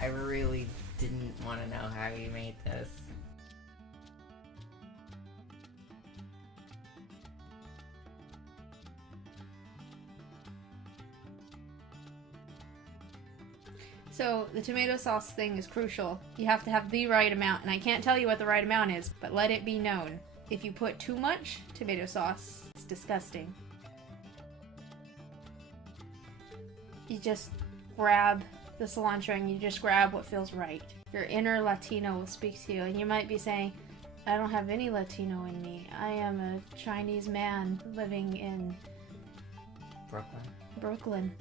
I really didn't want to know how you made this. So the tomato sauce thing is crucial. You have to have the right amount, and I can't tell you what the right amount is, but let it be known. If you put too much tomato sauce, it's disgusting. You just grab the cilantro and you just grab what feels right. Your inner Latino will speak to you, and you might be saying, I don't have any Latino in me. I am a Chinese man living in Brooklyn.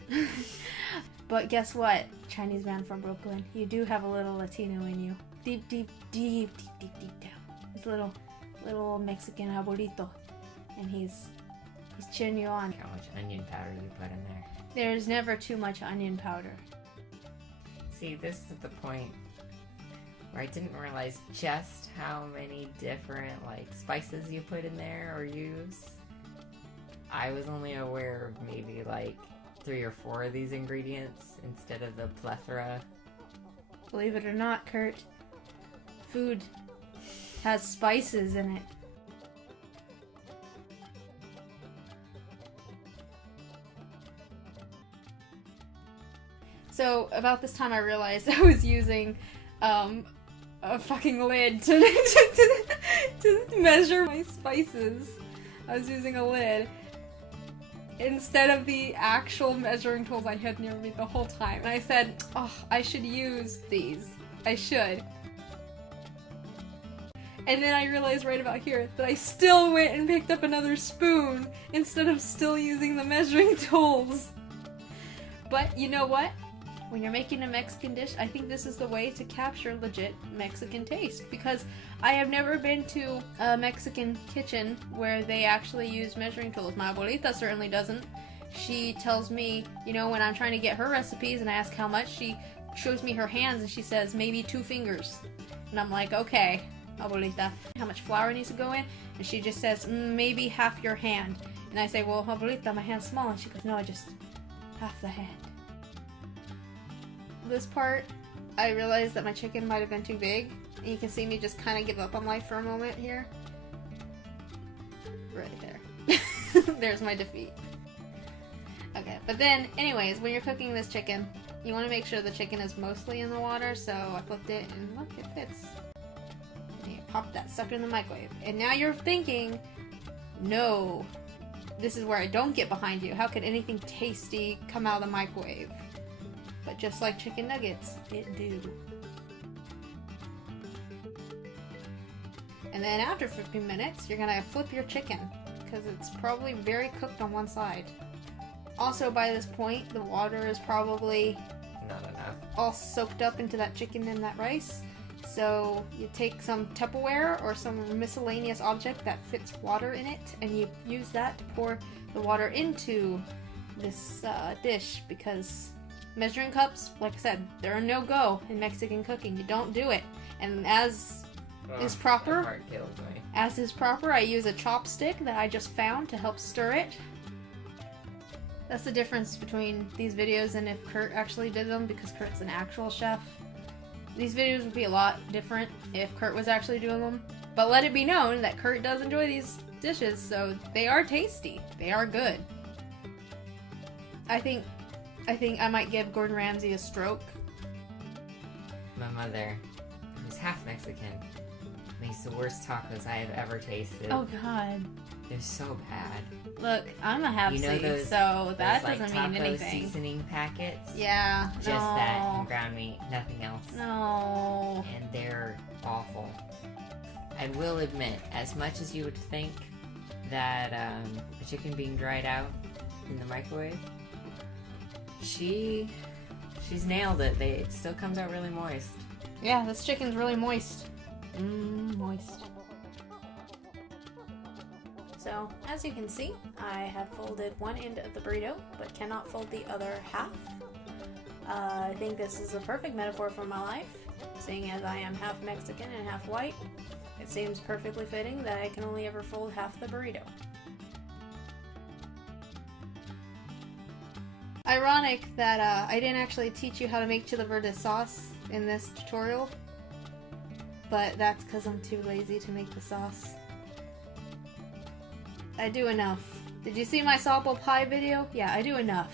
But guess what, Chinese man from Brooklyn, you do have a little Latino in you. Deep, deep, deep, deep, deep, deep down. This little Mexican abuelito, and he's cheering you on. How much onion powder you put in there? There's never too much onion powder. See, this is the point where I didn't realize just how many different spices you put in there or use. I was only aware of maybe 3 or 4 of these ingredients instead of the plethora. Believe it or not, Kurt, food has spices in it. So about this time I realized I was using a fucking lid to measure my spices. I was using a lid instead of the actual measuring tools I had near me the whole time. And I said, oh, I should use these. I should. And then I realized right about here that I still went and picked up another spoon instead of still using the measuring tools. But you know what? When you're making a Mexican dish, I think this is the way to capture legit Mexican taste, because I have never been to a Mexican kitchen where they actually use measuring tools. My abuelita certainly doesn't. She tells me, when I'm trying to get her recipes and I ask how much, she shows me her hands and she says maybe 2 fingers. And I'm like, okay, abuelita, how much flour needs to go in? And she just says, maybe half your hand. And I say, well, abuelita, my hand's small. And she goes, no, just half the hand. This part, I realized that my chicken might have been too big, and you can see me just kind of give up on life for a moment here. Right there. There's my defeat. Okay, but then, anyways, when you're cooking this chicken, you want to make sure the chicken is mostly in the water, so I flipped it, and look, it fits. And you pop that sucker in the microwave. And now you're thinking, no, this is where I don't get behind you. How could anything tasty come out of the microwave? But just like chicken nuggets, it do. And then after 15 minutes, you're gonna flip your chicken, because it's probably very cooked on one side. Also, by this point, the water is probably not enough, all soaked up into that chicken and that rice. So you take some Tupperware or some miscellaneous object that fits water in it, and you use that to pour the water into this dish, because measuring cups, like I said, they're a no-go in Mexican cooking. You don't do it. And as is proper, that part kills me. As is proper, I use a chopstick that I just found to help stir it. That's the difference between these videos and if Kurt actually did them, because Kurt's an actual chef. These videos would be a lot different if Kurt was actually doing them. But let it be known that Kurt does enjoy these dishes, so they are tasty. They are good. I think I might give Gordon Ramsay a stroke. My mother, who's half Mexican, makes the worst tacos I have ever tasted. Oh God. They're so bad. Look, I'm a half-C, so that doesn't mean anything. Seasoning packets? Yeah, Just that and ground meat, nothing else. No. And they're awful. I will admit, as much as you would think that a chicken being dried out in the microwave, she's nailed it. It still comes out really moist. Yeah, this chicken's really moist. Moist. So, as you can see, I have folded one end of the burrito, but cannot fold the other half. I think this is a perfect metaphor for my life, seeing as I am half Mexican and half white. It seems perfectly fitting that I can only ever fold half the burrito. Ironic that I didn't actually teach you how to make Chile Verde sauce in this tutorial. But that's because I'm too lazy to make the sauce. I do enough. Did you see my apple pie video? Yeah, I do enough.